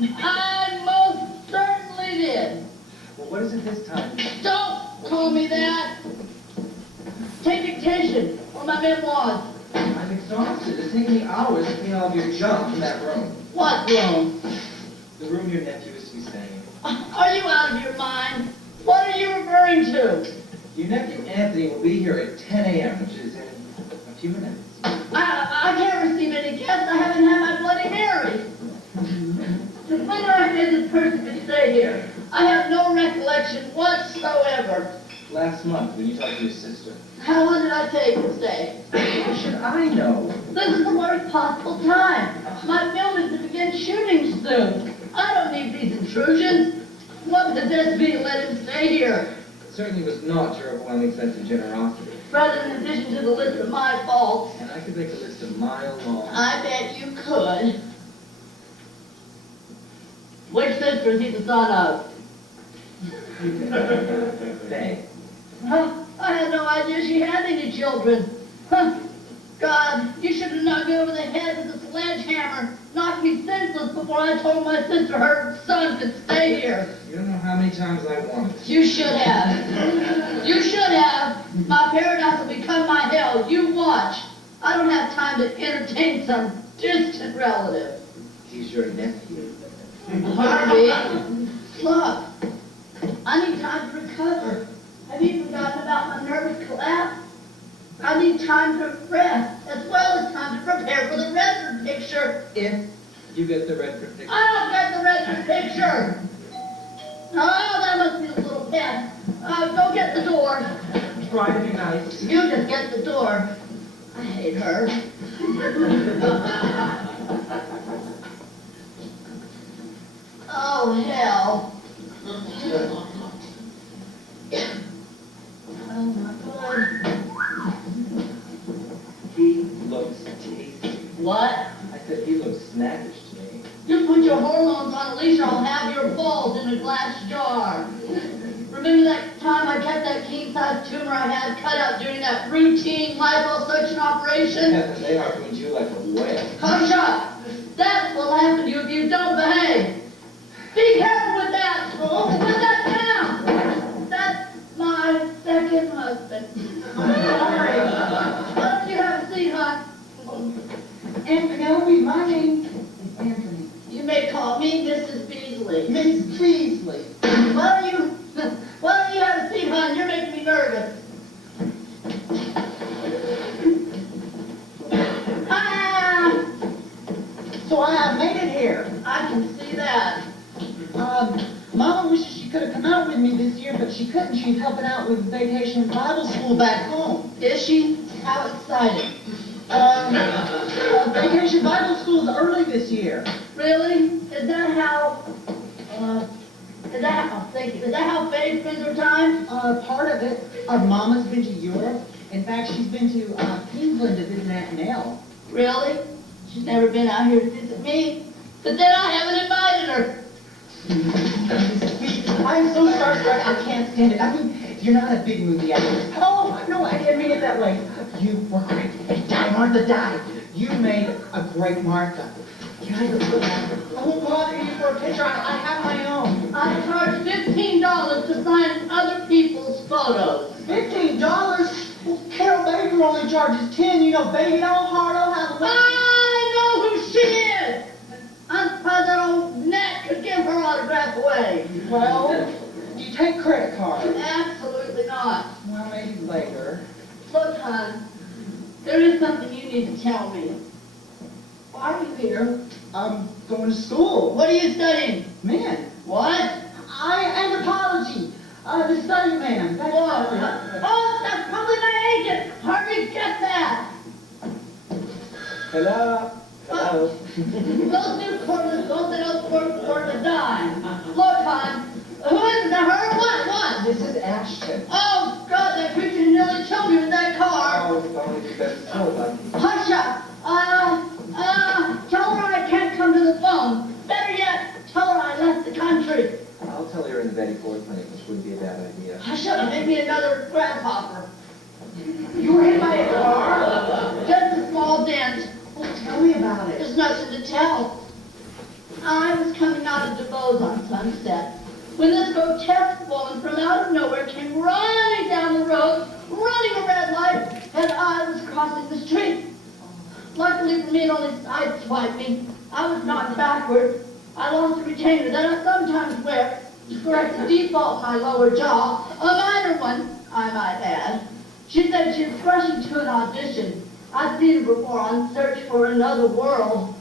I most certainly did. Well, what is it this time? Don't call me that. Take dictation or my memoirs. I'm exhausted. It's taken me hours to clean all of your junk from that room. What room? The room your nephew is to be staying in. Are you out of your mind? What are you referring to? Your nephew Anthony will be here at 10 a.m., which is in a few minutes. I can't receive any guests. I haven't had my Bloody Mary. When did I say this person could stay here? I have no recollection whatsoever. Last month, when you talked to your sister. How long did I take to stay? How should I know? This is the worst possible time. My film is to begin shooting soon. I don't need these intrusions. What would this be to let him stay here? It certainly was not your overwhelming sense of generosity. Rather in addition to the list of my faults. And I could make a list a mile long. I bet you could. Which sister is he the son of? Thanks. Huh? I had no idea she had any children. Huh? God, you should have knocked me over the head with a sledgehammer. Knocked me senseless before I told my sister her son could stay here. You don't know how many times I wanted to. You should have. You should have. My paradise will become my hell. You watch. I don't have time to entertain some distant relative. He's your nephew. Harvey, look. I need time to recover. Have you forgotten about my nervous collapse? I need time to rest, as well as time to prepare for the Redford picture. If you get the Redford picture. I don't get the Redford picture. Oh, that must be the little pet. Go get the door. Try to be nice. You just get the door. I hate her. Oh, hell. Oh, my God. He looks tasty. What? I said he looks snackish to me. You put your hormones on a leash or I'll have your balls in a glass jar. Remember that time I kept that king-size tumor I had cut out during that routine liposuction operation? Yes, and they are coming to you like a whale. Hush up! That's what'll happen to you if you don't behave. Be careful with that! Put that down! That's my second husband. I'm sorry. Why don't you have a seat, hon? Aunt Penelope, my name is Anthony. You may call me Mrs. Beasley. Miss Beasley. Why don't you have a seat, hon? You're making me nervous. So I have made it here. I can see that. Mama wishes she could have come out with me this year, but she couldn't. She's helping out with Vacation Bible School back home. Is she? How exciting. Vacation Bible School is early this year. Really? Is that how Faye spends her time? Part of it. Mama's been to Europe. In fact, she's been to England to visit Aunt Nell. Really? She's never been out here to visit me. But then I haven't invited her. I'm so starstruck, I can't stand it. I mean, you're not a big movie actress. Oh, no, I didn't mean it that way. You were great. And Die, Martha, Die. You made a great Martha. Can I go to that? I won't bother you for a picture. I have my own. I charge $15 to sign other people's photos. $15? Well, Carol Baker only charges 10. You know, baby, all hard, I'll have a I know who she is. I'm surprised that old Nat could give her autograph away. Well, do you take credit cards? Absolutely not. Well, maybe later. Look, hon, there is something you need to tell me. Why are you here? I'm going to school. What are you studying? Man. What? Anthropology. The study man. That's Oh, that's probably my agent. Harvey, get that. Hello? Hello? Those new quarters, those that don't work for the dime. Look, hon, who is it? Her? What? This is Ashton. Oh, God, that creature nearly killed me with that car. Oh, if only you better so lucky. Hush up. Tell her I can't come to the phone. Better yet, tell her I left the country. I'll tell her in the Betty Ford clinic, which wouldn't be a bad idea. Hush up, make me another grasshopper. You were hit by a car? Just a small dent. Well, tell me about it. There's nothing to tell. I was coming out of DeVoe's on Sunset when this grotesque woman from out of nowhere came running down the road, running a red light, and I was crossing the street. Luckily for me, it only sideswiped me. I was knocked backward. I lost a retainer that I sometimes wear to correct a default in my lower jaw, a minor one, I might add. She said she was rushing to an audition. I'd seen her before on Search for Another World.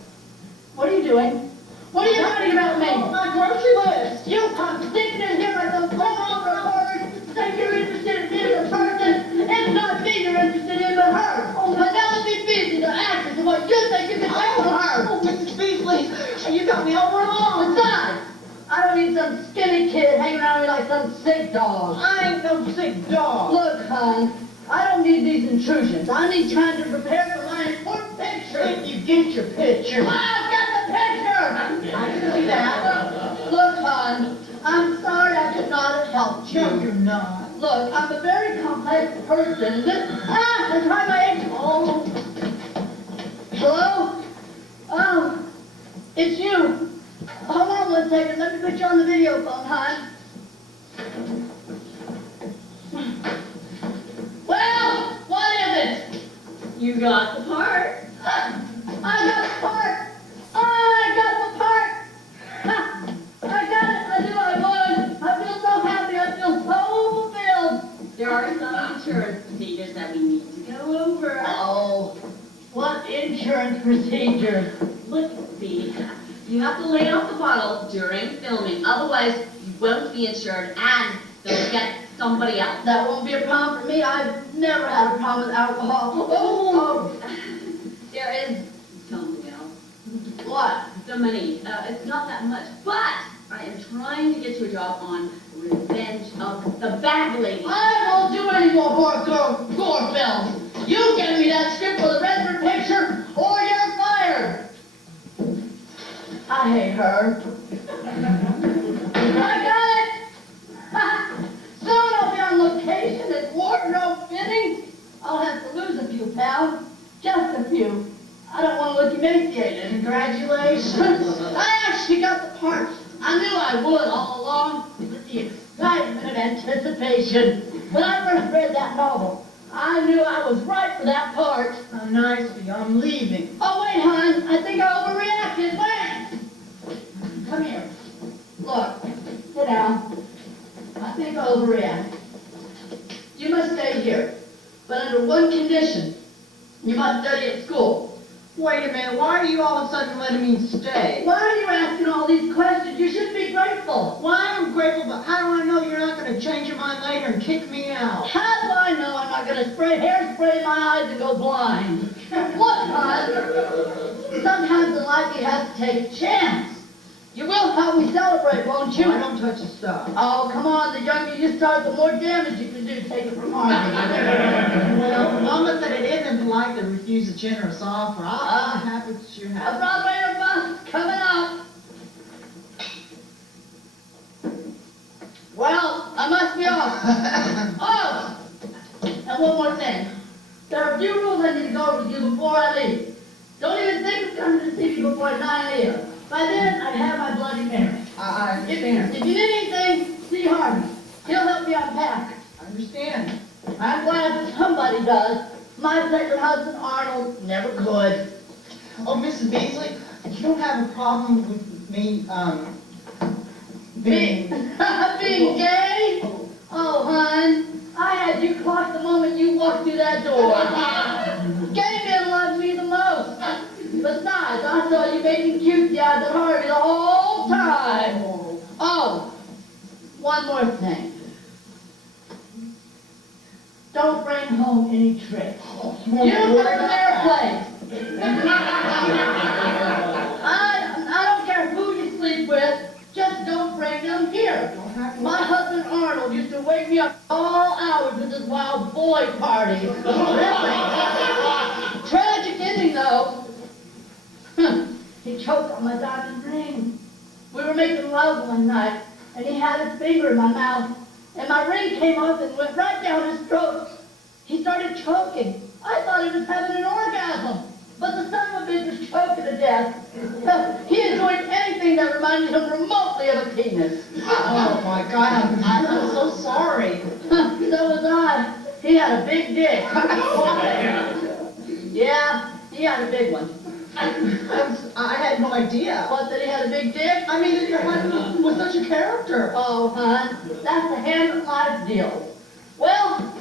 What are you doing? What are you writing about me? Oh, my grocery list. You come sneaking in here like those phone reporters, say you're interested in me as a person. It's not me you're interested in, but her. Oh, Penelope Beasley, the actress, and what you think you can take from her. Oh, Mrs. Beasley, you got me all wrong. Besides, I don't need some skinny kid hanging around me like some sick dog. I ain't no sick dog. Look, hon, I don't need these intrusions. I need time to prepare for my important picture. If you get your picture. I've got the picture! I can see that. Look, hon, I'm sorry I could not have helped you. No, you're not. Look, I'm a very complex person. I tried my age. Oh. Hello? Oh, it's you. Hold on 1 second. Let me put you on the video phone, hon. Well, what is it? You got the part. I got the part. I got the part. Ha! I got it. I knew I would. I feel so happy. I feel so fulfilled. There are some insurance procedures that we need to go over. Oh, what insurance procedures? Look, see, you have to lay off the bottle during filming. Otherwise, you won't be insured and they'll get somebody else. That won't be a problem for me. I've never had a problem with alcohol. Oh, There is something else. what? Some money. It's not that much, but I am trying to get you a job on Revenge of the Bad Lady. I won't do any more gore films. You give me that script for the Redford picture, or you're fired. I hate her. I got it. Soon I'll be on location at wardrobe fitting. I'll have to lose a few pounds, just a few. I don't want to look emaciated. Congratulations. I actually got the part. I knew I would all along with the excitement of anticipation. When I first read that novel, I knew I was right for that part. How nice of you. I'm leaving. Oh, wait, hon. I think I overreacted. Wait. Come here. Look. Sit down. I think I overreacted. You must stay here. But under one condition. You must study at school. Wait a minute. Why are you all of a sudden letting me stay? Why are you asking all these questions? You should be grateful. Why I'm grateful, but how do I know you're not going to change your mind later and kick me out? How do I know I'm not going to spray hairspray in my eyes and go blind? Look, hon. Sometimes in life you have to take a chance. You will help me celebrate, won't you? I don't touch the stuff. Oh, come on. The younger you start, the more damage you can do. Take it from Harvey. Well, Mama said it isn't polite to refuse a generous offer. I'm happy that you're A happy. Broadway bus coming up. Well, I must be off. Oh, and one more thing. There are a few rules I need to go over with you before I leave. Don't even think of coming to see me before 9 a.m. By then, I have my Bloody Mary. I If understand. you need anything, see Harvey. He'll help you unpack. I understand. I'm glad that somebody does. My second husband, Arnold, never could. Oh, Mrs. Beasley, you don't have a problem with me, being... Being gay? Oh, hon, I had you clocked the moment you walked through that door. Gay men love me the most. Besides, I saw you making cutesy eyes at Harvey the whole time. Oh, one more thing. Don't bring home any tricks. You from their place. I don't care who you sleep with. Just don't bring them here. My husband Arnold used to wake me up all hours with his wild boy parties. Tragic ending, though. He choked on my diamond ring. We were making love one night, and he had his finger in my mouth, and my ring came off and went right down his throat. He started choking. I thought he was having an orgasm, but the son of a bitch was choking to death. He enjoyed anything find even remotely of a penis. Oh my God, I'm so sorry. So was I. He had a big dick. Yeah, he had a big one. I had no idea. What, that he had a big dick? I mean, that your husband was such a character. Oh, hon, that's a hand of life deal. Well,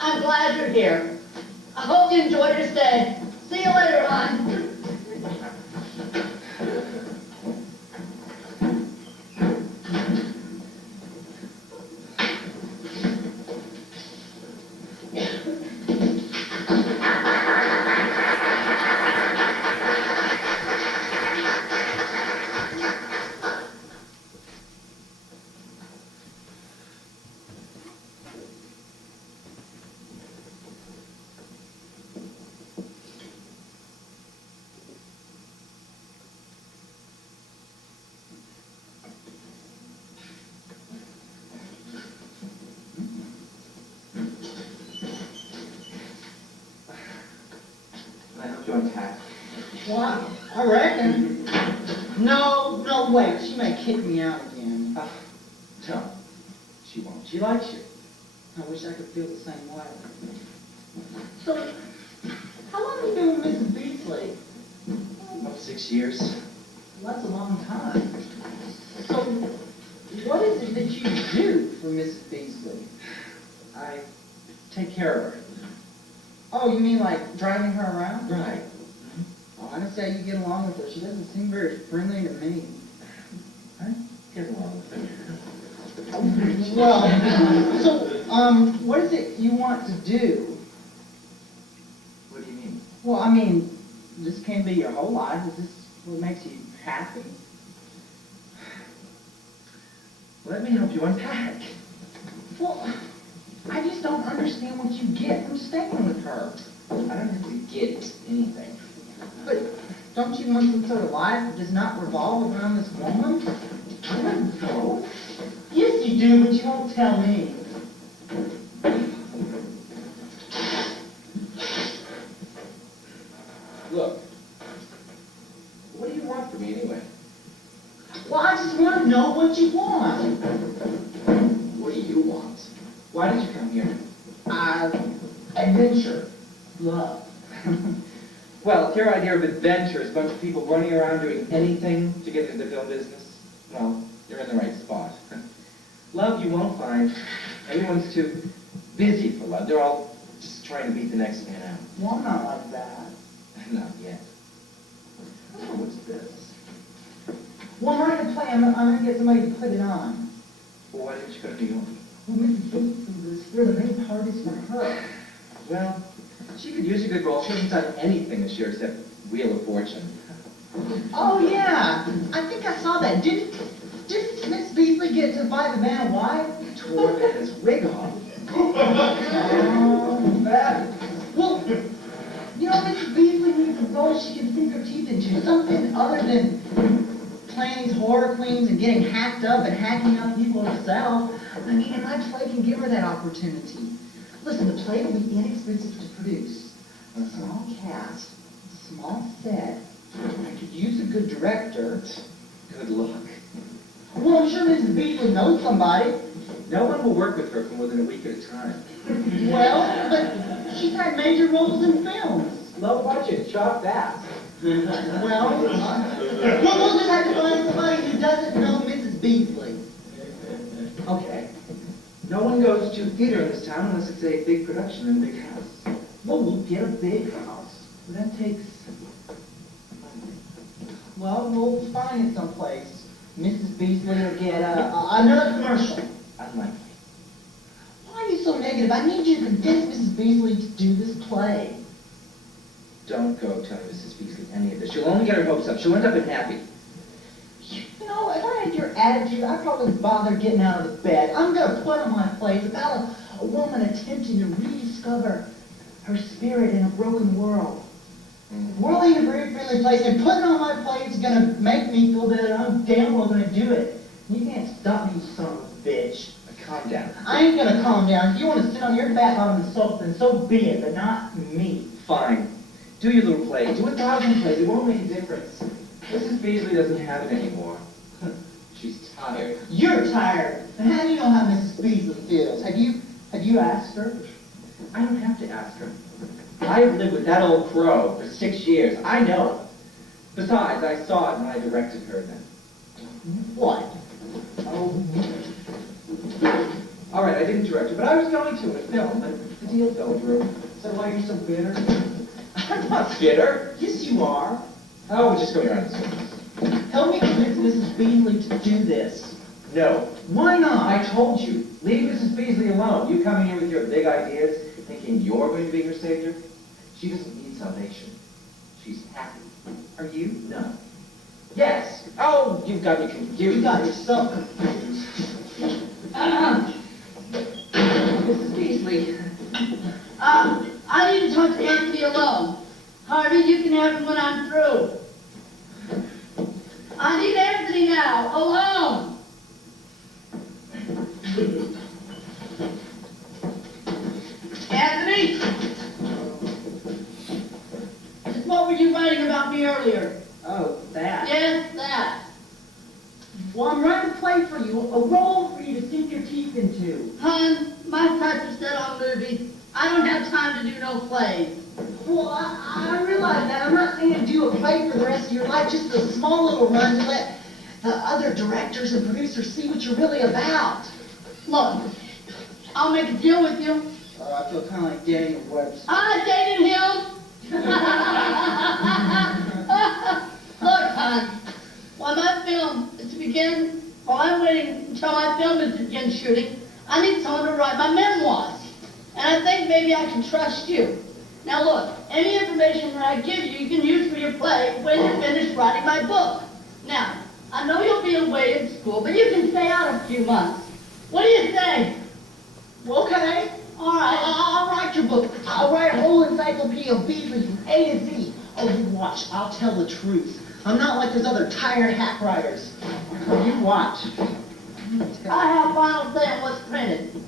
I'm glad you're here. I hope you enjoyed your stay. See you later, hon. I hope you unpack. Well, I reckon. No, wait. She may kick me out again. No, she won't. She likes you. I wish I could feel the same way. So, how long have you been with Mrs. Beasley? About 6 years. Well, that's a long time. So, what is it that you do for Mrs. Beasley? I take care of her. Oh, you mean like driving her around? Right. Oh, I don't see how you get along with her. She doesn't seem very friendly to me. I get along with her. Well, so, what is it you want to do? What do you mean? Well, I mean, this can't be your whole life. Is this what makes you happy? Let me help you unpack. Well, I just don't understand what you get from staying with her. I don't really get anything. But don't you want some sort of life that does not revolve around this woman? I don't know. Yes, you do, but you won't tell me. Look. What do you want from me anyway? Well, I just want to know what you want. What do you want? Why did you come here? Adventure. Love. Well, if your idea of adventure is a bunch of people running around doing anything to get into the film business, well, you're in the right spot. Love you won't find. Everyone's too busy for love. They're all just trying to beat the next man out. Well, I'm not like that. Not yet. Oh, what's this? Well, I'm writing a play. I'm going to get somebody to put it on. Well, why didn't you go to New York? Well, Mrs. Beasley was for the main parties for her. Well, she could use a good role. She hasn't done anything this year except Wheel of Fortune. Oh, yeah. I think I saw that. Didn't Miss Beasley get to buy the man a wife? Tore his wig off. Oh, that. Well, you know, Mrs. Beasley needs a role she can sink her teeth into. Something other than playing these horror queens and getting hacked up and hacking out people herself. I mean, and my play can give her that opportunity. Listen, the play will be inexpensive to produce. A small cast, a small set. I could use a good director. Good luck. Well, I'm sure Mrs. Beasley knows somebody. No one will work with her for more than a week at a time. Well, but she's had major roles in films. Low budget, shot fast. Well, we'll just have to find somebody who doesn't know Mrs. Beasley. Okay. No one goes to theater in this town unless it's a big production in a big house. Well, we'll get a big house. But that takes... Well, we'll find it someplace. Mrs. Beasley will get another commercial. Unlikely. Why are you so negative? I need you to convince Mrs. Beasley to do this play. Don't go telling Mrs. Beasley any of this. She'll only get her hopes up. She'll end up unhappy. You know, if I had your attitude, I'd probably bother getting out of the bed. I'm going to put on my play. It's about a woman attempting to rediscover her spirit in a broken world. We're leaving a very friendly place, and putting on my play is going to make me feel better. I'm damn well going to do it. You can't stop me, you son of a bitch. Calm down. I ain't going to calm down. If you want to sit on your fat bottom and sulk, then so be it, but not me. Fine. Do your little play. Do 1,000 plays. It won't make a difference. Mrs. Beasley doesn't have it anymore. She's tired. You're tired. And how do you know how Mrs. Beasley feels? Have you asked her? I don't have to ask her. I've lived with that old crow for 6 years. I know it. Besides, I saw it when I directed her then. What? Oh. All right, I didn't direct her, but I was going to in a film, but the deal fell through. Is that why you're so bitter? I'm not bitter. Yes, you are. Oh, we're just going around in circles. Help me convince Mrs. Beasley to do this. No. Why not? I told you, leave Mrs. Beasley alone. You coming here with your big ideas, thinking you're going to be her savior? She doesn't need salvation. She's happy. Are you? No. Yes. Oh, you've got me confused. You got yourself confused. Mrs. Beasley. I need to talk to Anthony alone. Harvey, you can have him when I'm through. I need Anthony now, alone. Anthony? What were you writing about me earlier? Oh, that. Yes, that. Well, I'm writing a play for you, a role for you to sink your teeth into. Hon, my sights are set on movies. I don't have time to do no plays. Well, I realize that. I'm not saying to do a play for the rest of your life, just a small little run to let the other directors and producers see what you're really about. Look, I'll make a deal with you. I feel kind of like Daniel Webster. I dated him. Look, hon, while my film is to begin, while I'm waiting until my film is to begin shooting, I need someone to write my memoirs. And I think maybe I can trust you. Now look, any information that I give you, you can use for your play when you're finished writing my book. Now, I know you'll be away in school, but you can stay out a few months. What do you say? Okay. All right. I'll write your book. I'll write a whole encyclopedia of Beasley from A to Z. Oh, you watch. I'll tell the truth. I'm not like those other tired hack writers. Oh, you watch. I have final say on what's printed.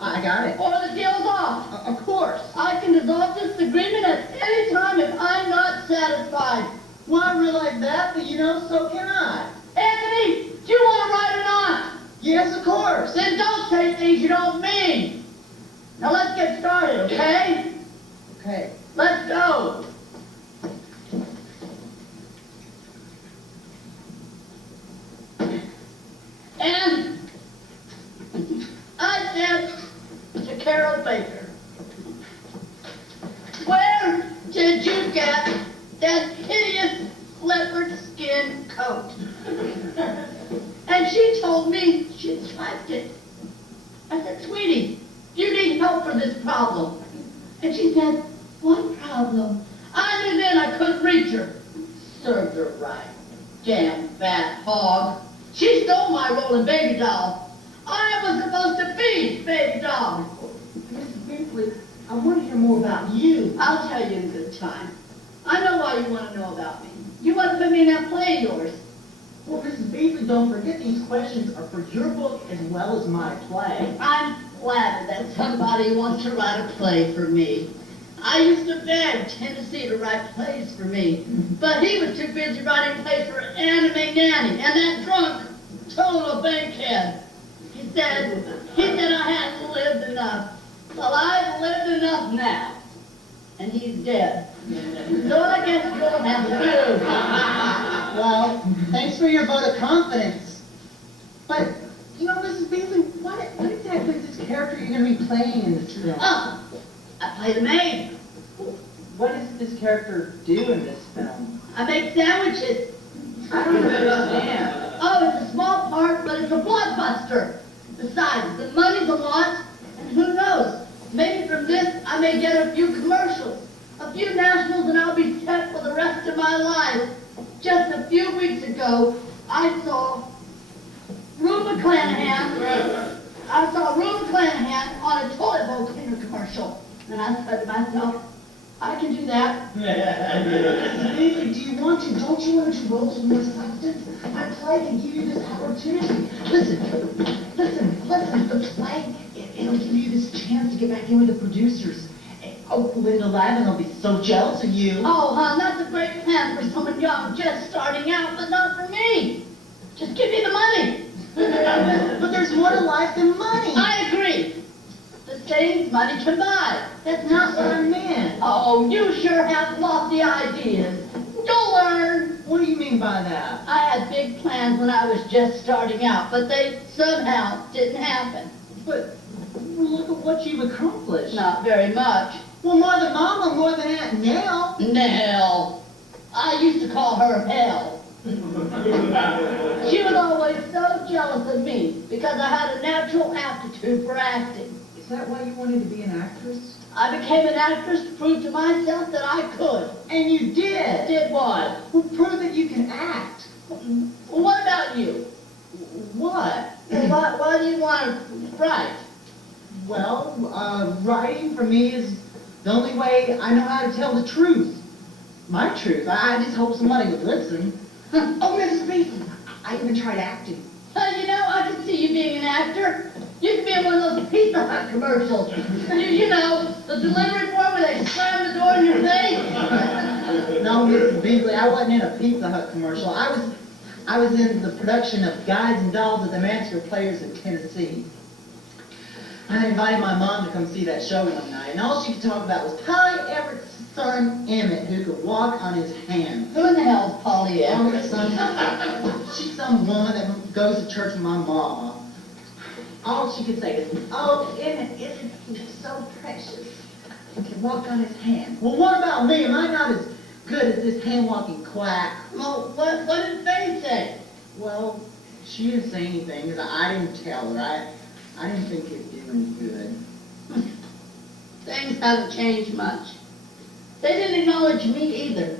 I got it. Or the deal's off. Of course. I can dissolve this agreement at any time if I'm not satisfied. Well, I realize that, but you know, so can I. Anthony, do you want to write or not? Yes, of course. Then don't say things you don't mean. Now let's get started, okay? Okay. Let's go. And I said to Carol Baker, where did you get that hideous leopard skin coat? And she told me she liked it. I said, sweetie, you need help for this problem. And she said, what problem? I knew then I couldn't reach her. Served her right. Damn fat hog. She stole my role in Baby Doll. I was supposed to be Baby Doll. Mrs. Beasley, I want to hear more about you. I'll tell you in good time. I know why you want to know about me. You want to put me in that play of yours. Well, Mrs. Beasley, don't forget these questions are for your book as well as my play. I'm flattered that somebody wants to write a play for me. I used to beg Tennessee to write plays for me, but he was too busy writing plays for Anime Nanny and that drunk, total bankhead. He said I hadn't lived enough. Well, I've lived enough now, and he's dead. So I guess you'll have to do. Well, thanks for your vote of confidence. But, you know, Mrs. Beasley, what exactly is this character you're going to be playing in this film? Oh, I play the maid. What does this character do in this film? I make sandwiches. I don't understand. Oh, it's a small part, but it's a blockbuster. Besides, the money's a lot, and who knows? Maybe from this I may get a few commercials, a few nationals, and I'll be set for the rest of my life. Just a few weeks ago, I saw Rue McClanahan on a toilet bowl cleaner commercial. And I said to myself, I can do that. Mrs. Beasley, do you want to? Don't you want to do roles with more substance? My play can give you this opportunity. Listen. The play, it'll give you this chance to get back in with the producers. Oh, Linda Lavin will be so jealous of you. Oh, hon, that's a great plan for someone young, just starting out, but not life than money. I agree. The things money can buy. That's not what I meant. Oh, you sure have lofty ideas. You'll learn. What do you mean by that? I had big plans when I was just starting out, but they somehow didn't happen. But look at what you've accomplished. Not very much. Well, more than Mama, more than Aunt Nell. Nell. I used to call her Hell. She was always so jealous of me because I had a natural aptitude for acting. Is that why you wanted to be an actress? I became an actress to prove to myself that I could. And you did. Did what? Well, prove that you can act. Well, what about you? What? Well, why do you want to write? Well, writing for me is the only way I know how to tell the truth. My truth. I just hope somebody would listen. Oh, Mrs. Beasley, I even tried acting. You know, I can see you being an actor. You could be in one of those Pizza Hut commercials. You know, the delivery boy where they slam the door in your face. No, Mrs. Beasley, I wasn't in a Pizza Hut commercial. I was in the production of Guys and Dolls at the Mansfield Players in Tennessee. I invited my mom to come see that show one night, and all she could talk about was Polly Everett's son, Emmett, who could walk on his hands. Who in the hell's Polly Everett? She's some woman that goes to church with my mama. All she could say is, oh, Emmett, isn't he so precious? He can walk on his hands. Well, what about me? Am I not as good as this hand-walking quack? Well, what did they say? Well, she didn't say anything because I didn't tell her. I didn't think it'd do any good. Things haven't changed much. They didn't acknowledge me either.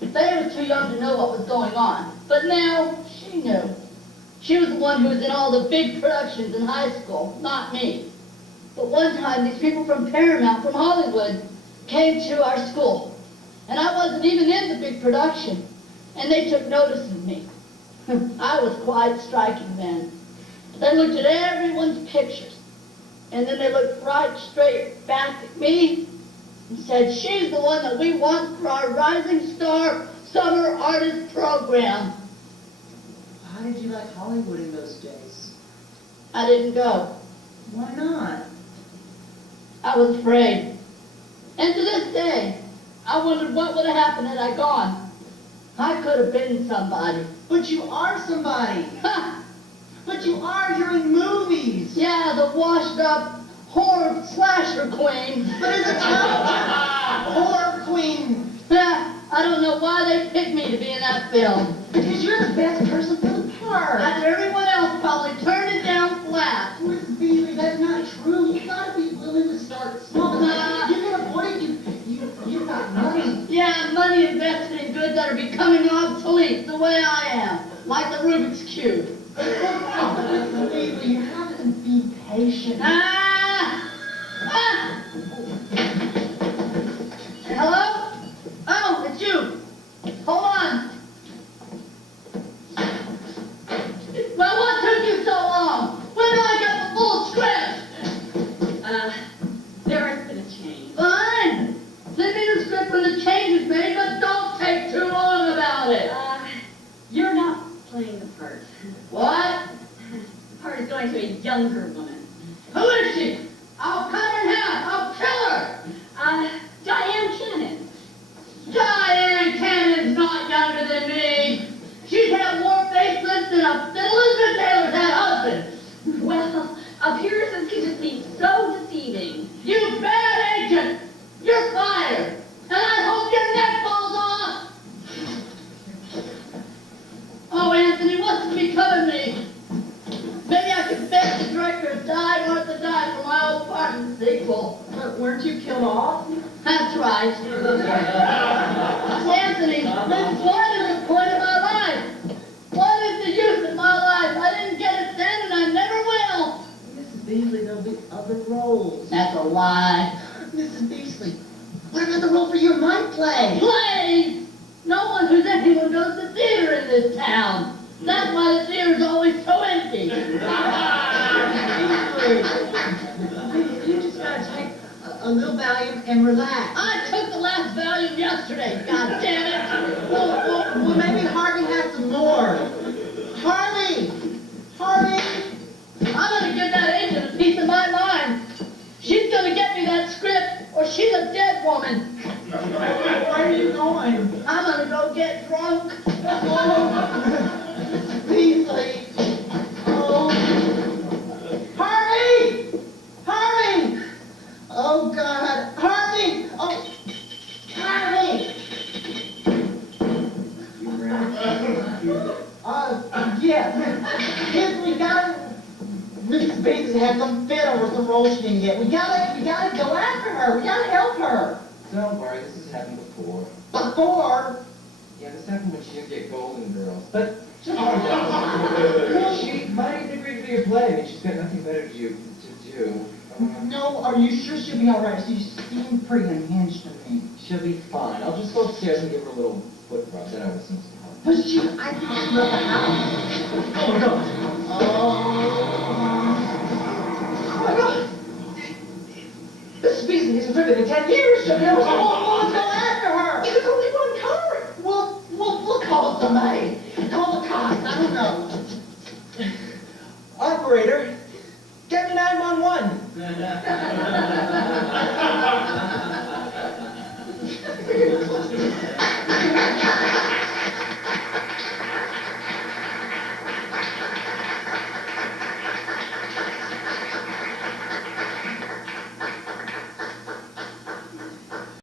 They were too young to know what was going on. But now, she knew. She was the one who was in all the big productions in high school, not me. But one time, these people from Paramount, from Hollywood, came to our school. And I wasn't even in the big production. And they took notice of me. I was quite striking then. They looked at everyone's pictures. And then they looked right straight back at me and said, she's the one that we want for our Rising Star Summer Artist Program. How did you like Hollywood in those days? I didn't go. Why not? I was afraid. And to this day, I wondered what would have happened had I gone. I could have been somebody. But you are somebody. But you are. You're in movies. Yeah, the washed-up horror slasher queen. But it's a horror queen. I don't know why they picked me to be in that film. Because you're the best person for the part. After everyone else probably turned it down flat. Mrs. Beasley, that's not true. You gotta be willing to start small. You can afford it. You've got money. Yeah, money invested in goods that are becoming obsolete, the way I am. Like the Rubik's Cube. Mrs. Beasley, you have to be patient. Hello? Oh, it's you. Hold on. Well, what took you so long? When do I get the full script? There has been a change. Fine. Send me the script when the change is made, but don't take too long about it. You're not playing the part. What? The part is going to a younger woman. Who is she? I'll cut her in half. I'll kill her. Diane Cannon. Diane Cannon's not younger than me. She's had more facelifts than Elizabeth Taylor's had husband. Well, appearances can just be so deceiving. You bad agent! You're fired! And I hope your neck falls off! Oh, Anthony, what's to become of me? Maybe I could beg the director of Die Martha Die for my old part in the sequel. But weren't you killed off? That's right. Anthony, what is the point of my life? What is the use of my life? I didn't get it then and I never will. Mrs. Beasley, there'll be other roles. That's a lie. Mrs. Beasley, what about the role for your might play? Plays! No one who's anyone goes to theater in this town. That's why the theater's always so empty. You just gotta take a little Valium and relax. I took the last Valium yesterday, god damn it! Well, maybe Harvey has some more. Harvey! she's a dead woman. Where are you going? I'm gonna go get drunk. Beasley! Oh! Harvey! Harvey! Oh, God! Harvey! Oh! Harvey! You ran. Yeah. Kids, we gotta... Mrs. Beasley had some fit over some rolls she didn't get. We gotta go after her. We gotta help her. Don't worry, this has happened before. Before... Yeah, this happened when she didn't get Golden Girls. But she might even agree to do your play. I mean, she's got nothing better to do. No, are you sure she'll be all right? She seemed pretty unhinged to me. She'll be fine. I'll just go upstairs and give her a little foot rub. That always seems to help. But I think she left the house. Oh, no. Oh, my God. Mrs. Beasley hasn't driven in 10 years. She'll never... Oh, let's go after her. There's only one car. We'll call somebody. Call the cops. I don't know. Operator, get me 911.